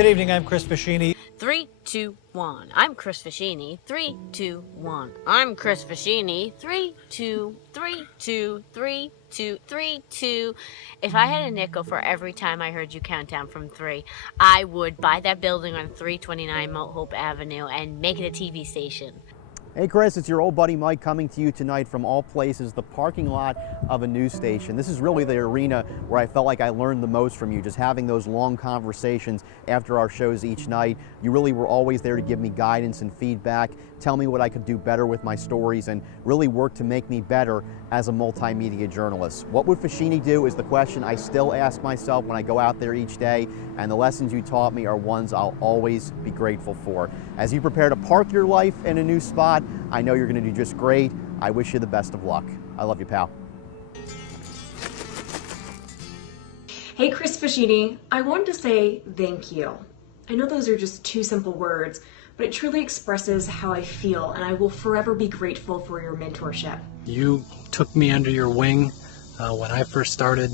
Good evening, I'm Chris Facchini. 3, 2, 1. I'm Chris Facchini. 3, 2, 1. I'm Chris Facchini. 3, 2, 3, 2, 3, 2, 3, 2. If I had a nickel for every time I heard you count down from 3, I would buy that building on 329 Mount Hope Avenue and make it a TV station. Hey Chris, it's your old buddy Mike coming to you tonight from all places, the parking lot of a news station. This is really the arena where I felt like I learned the most from you, just having those long conversations after our shows each night. You really were always there to give me guidance and feedback, tell me what I could do better with my stories, and really work to make me better as a multimedia journalist. What would Facchini do is the question I still ask myself when I go out there each day, and the lessons you taught me are ones I'll always be grateful for. As you prepare to park your life in a new spot, I know you're going to do just great. I wish you the best of luck. I love you, pal. Hey, Chris Facchini. I wanted to say thank you. I know those are just two simple words, but it truly expresses how I feel, and I will forever be grateful for your mentorship. You took me under your wing when I first started,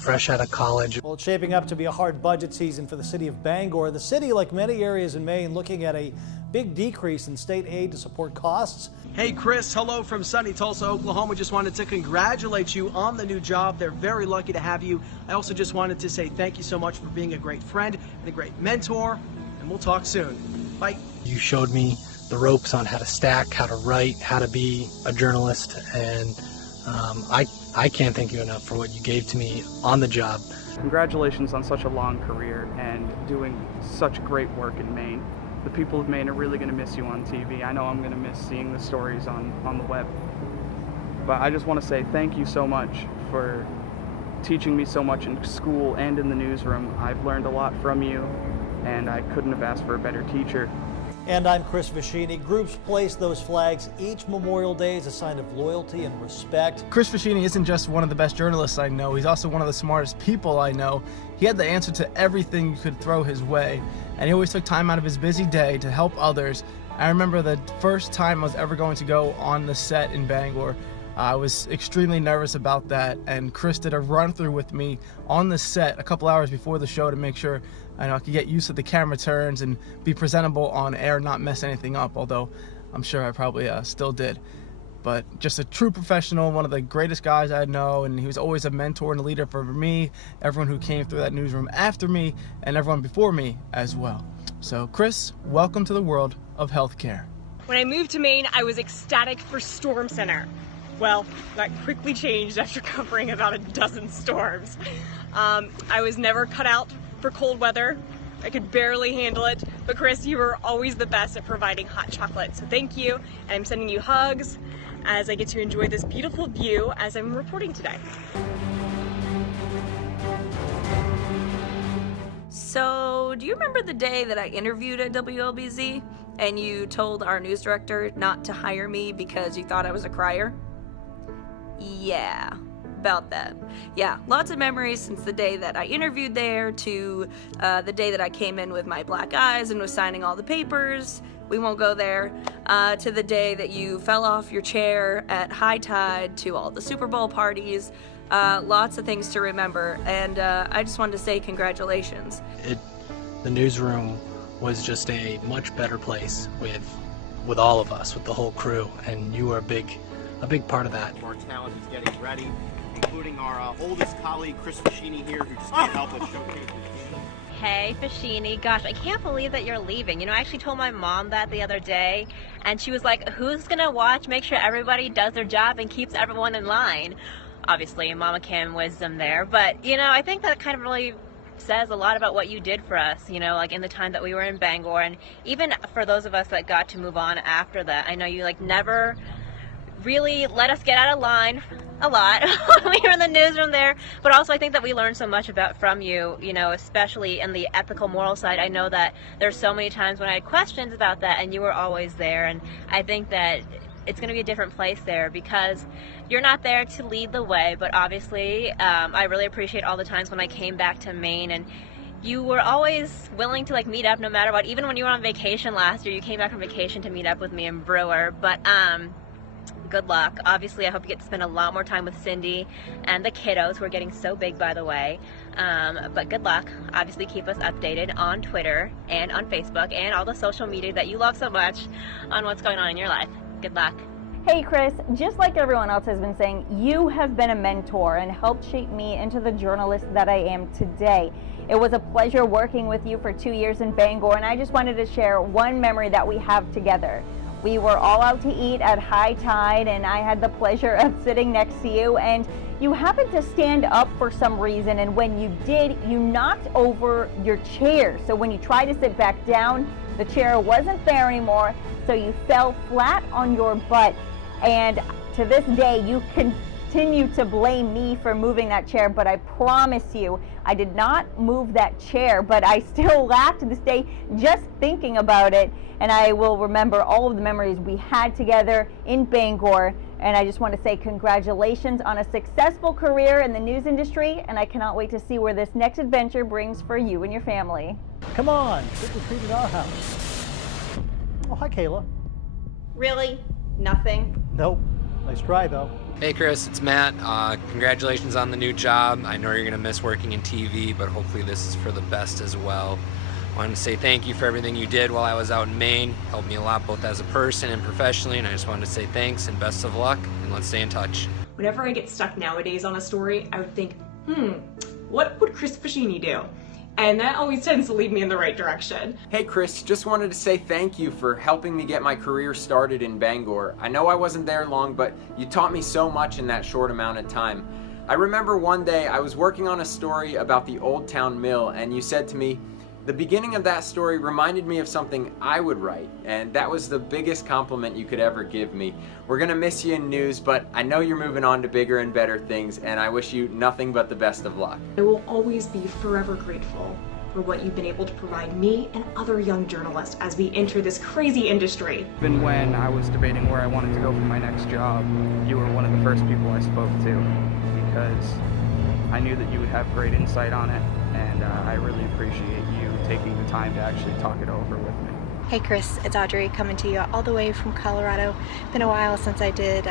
fresh out of college. Well, it's shaping up to be a hard budget season for the city of Bangor. The city, like many areas in Maine, looking at a big decrease in state aid to support costs. Hey Chris, hello from sunny Tulsa, Oklahoma. Just wanted to congratulate you on the new job. They're very lucky to have you. I also just wanted to say thank you so much for being a great friend and a great mentor, and we'll talk soon. Bye. You showed me the ropes on how to stack, how to write, how to be a journalist, and I can't thank you enough for what you gave to me on the job. Congratulations on such a long career and doing such great work in Maine. The people of Maine are really going to miss you on TV. I know I'm going to miss seeing the stories on the web. But I just want to say thank you so much for teaching me so much in school and in the newsroom. I've learned a lot from you, and I couldn't have asked for a better teacher. And I'm Chris Facchini. Groups place those flags each Memorial Day as a sign of loyalty and respect. Chris Facchini isn't just one of the best journalists I know, he's also one of the smartest people I know. He had the answer to everything you could throw his way, and he always took time out of his busy day to help others. I remember the first time I was ever going to go on the set in Bangor. I was extremely nervous about that, and Chris did a run-through with me on the set a couple hours before the show to make sure I could get used to the camera turns and be presentable on air, not mess anything up, although I'm sure I probably still did. But just a true professional, one of the greatest guys I know, and he was always a mentor and a leader for me, everyone who came through that newsroom after me, and everyone before me as well. So Chris, welcome to the world of healthcare. When I moved to Maine, I was ecstatic for Storm Center. Well, that quickly changed after covering about a dozen storms. I was never cut out for cold weather. I could barely handle it, but Chris, you were always the best at providing hot chocolate. So thank you, and I'm sending you hugs as I get to enjoy this beautiful view as I'm reporting today. So, do you remember the day that I interviewed at WLBZ and you told our news director not to hire me because you thought I was a crier? Yeah, about that. Yeah, lots of memories since the day that I interviewed there to the day that I came in with my black eyes and was signing all the papers. We won't go there. To the day that you fell off your chair at high tide, to all the Super Bowl parties. Lots of things to remember, and I just wanted to say congratulations. The newsroom was just a much better place with all of us, with the whole crew, and you were a big part of that. Our talent is getting ready, including our oldest colleague, Chris Facchini here, who just can't help but showcase his. Hey, Facchini, gosh, I can't believe that you're leaving. You know, I actually told my mom that the other day, and she was like, who's gonna make sure everybody does their job and keeps everyone in line? Obviously, Mama Kim wisdom there, but, you know, I think that kind of really says a lot about what you did for us, you know, like in the time that we were in Bangor, and even for those of us that got to move on after that. I know you, like, never really let us get out of line a lot when we were in the newsroom there, but also I think that we learned so much from you, you know, especially in the ethical moral side. I know that there's so many times when I had questions about that and you were always there, and I think that it's going to be a different place there because you're not there to lead the way, but obviously I really appreciate all the times when I came back to Maine and you were always willing to, like, meet up no matter what. Even when you were on vacation last year, you came back from vacation to meet up with me in Brewer. But good luck. Obviously, I hope you get to spend a lot more time with Cindy and the kiddos, who are getting so big, by the way. But good luck. Obviously, keep us updated on Twitter and on Facebook and all the social media that you love so much on what's going on in your life. Good luck. Hey Chris, just like everyone else has been saying, you have been a mentor and helped shape me into the journalist that I am today. It was a pleasure working with you for 2 years in Bangor, and I just wanted to share one memory that we have together. We were all out to eat at high tide, and I had the pleasure of sitting next to you, and you happened to stand up for some reason, and when you did, you knocked over your chair. So when you tried to sit back down, the chair wasn't there anymore, so you fell flat on your butt. And to this day, you continue to blame me for moving that chair, but I promise you, I did not move that chair, but I still laugh to this day just thinking about it. And I will remember all of the memories we had together in Bangor. And I just want to say congratulations on a successful career in the news industry, and I cannot wait to see where this next adventure brings for you and your family. Come on, trick or treat at our house. Oh, hi, Kayla. Really? Nothing? Nope. Nice try, though. Hey Chris, it's Matt. Congratulations on the new job. I know you're going to miss working in TV, but hopefully this is for the best as well. I wanted to say thank you for everything you did while I was out in Maine. Helped me a lot both as a person and professionally, and I just wanted to say thanks and best of luck, and let's stay in touch. Whenever I get stuck nowadays on a story, I would think, what would Chris Facchini do? And that always tends to lead me in the right direction. Hey Chris, just wanted to say thank you for helping me get my career started in Bangor. I know I wasn't there long, but you taught me so much in that short amount of time. I remember one day I was working on a story about the Old Town Mill, and you said to me, the beginning of that story reminded me of something I would write, and that was the biggest compliment you could ever give me. We're gonna miss you in news, but I know you're moving on to bigger and better things, and I wish you nothing but the best of luck. I will always be forever grateful for what you've been able to provide me and other young journalists as we enter this crazy industry. Even when I was debating where I wanted to go for my next job, you were one of the first people I spoke to, because I knew that you would have great insight on it, and I really appreciate you taking the time to actually talk it over with me. Hey Chris, it's Audrey coming to you all the way from Colorado. Been a while since I did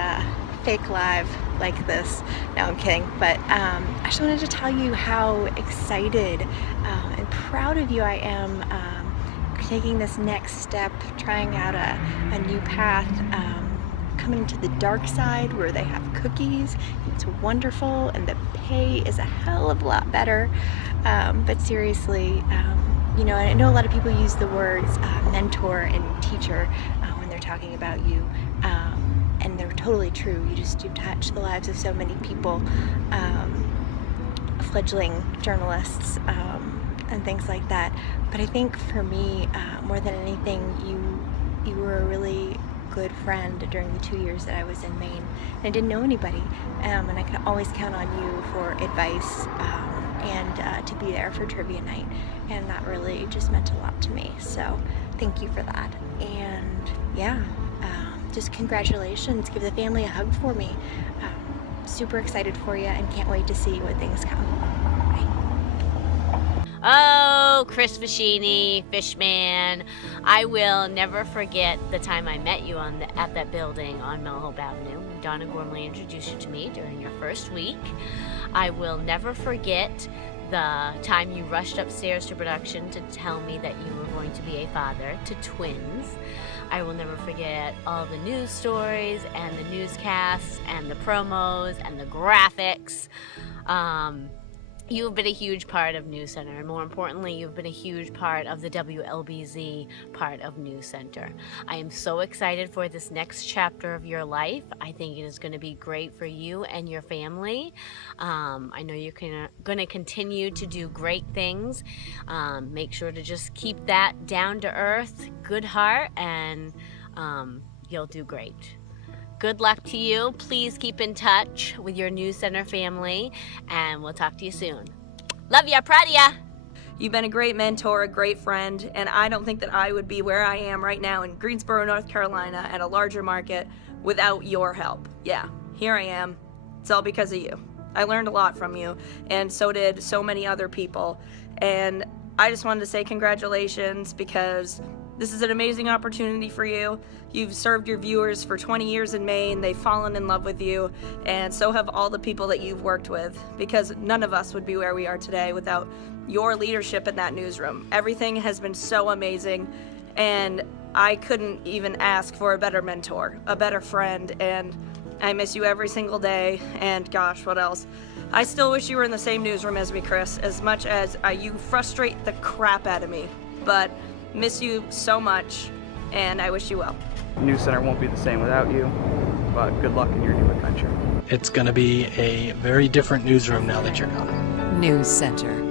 fake live like this. No, I'm kidding. But I just wanted to tell you how excited and proud of you I am taking this next step, trying out a new path, coming to the dark side where they have cookies. It's wonderful, and the pay is a hell of a lot better. But seriously, you know, I know a lot of people use the words mentor and teacher when they're talking about you, and they're totally true. You just do touch the lives of so many people, fledgling journalists, and things like that. But I think for me, more than anything, you were a really good friend during the 2 years that I was in Maine. And I didn't know anybody, and I could always count on you for advice and to be there for trivia night, and that really just meant a lot to me. So thank you for that. And yeah, just congratulations. Give the family a hug for me. Super excited for you and can't wait to see what things come. Oh, Chris Facchini, Fishman, I will never forget the time I met you at that building on Melhope Avenue when Donna Gormley introduced you to me during your first week. I will never forget the time you rushed upstairs to production to tell me that you were going to be a father to twins. I will never forget all the news stories and the newscasts and the promos and the graphics. You've been a huge part of News Center, and more importantly, you've been a huge part of the WLBZ part of News Center. I am so excited for this next chapter of your life. I think it is going to be great for you and your family. I know you're going to continue to do great things. Make sure to just keep that down to earth, good heart, and you'll do great. Good luck to you. Please keep in touch with your News Center family, and we'll talk to you soon. Love ya, proud of ya. You've been a great mentor, a great friend, and I don't think that I would be where I am right now in Greensboro, North Carolina at a larger market without your help. Yeah, here I am. It's all because of you. I learned a lot from you, and so did so many other people. And I just wanted to say congratulations, because This is an amazing opportunity for you. You've served your viewers for 20 years in Maine. They've fallen in love with you, and so have all the people that you've worked with, because none of us would be where we are today without your leadership in that newsroom. Everything has been so amazing, and I couldn't even ask for a better mentor, a better friend, and I miss you every single day. And gosh, what else? I still wish you were in the same newsroom as me, Chris, as much as you frustrate the crap out of me. But miss you so much, and I wish you well. News Center won't be the same without you, but good luck in your new adventure. It's going to be a very different newsroom now that you're gone. News Center.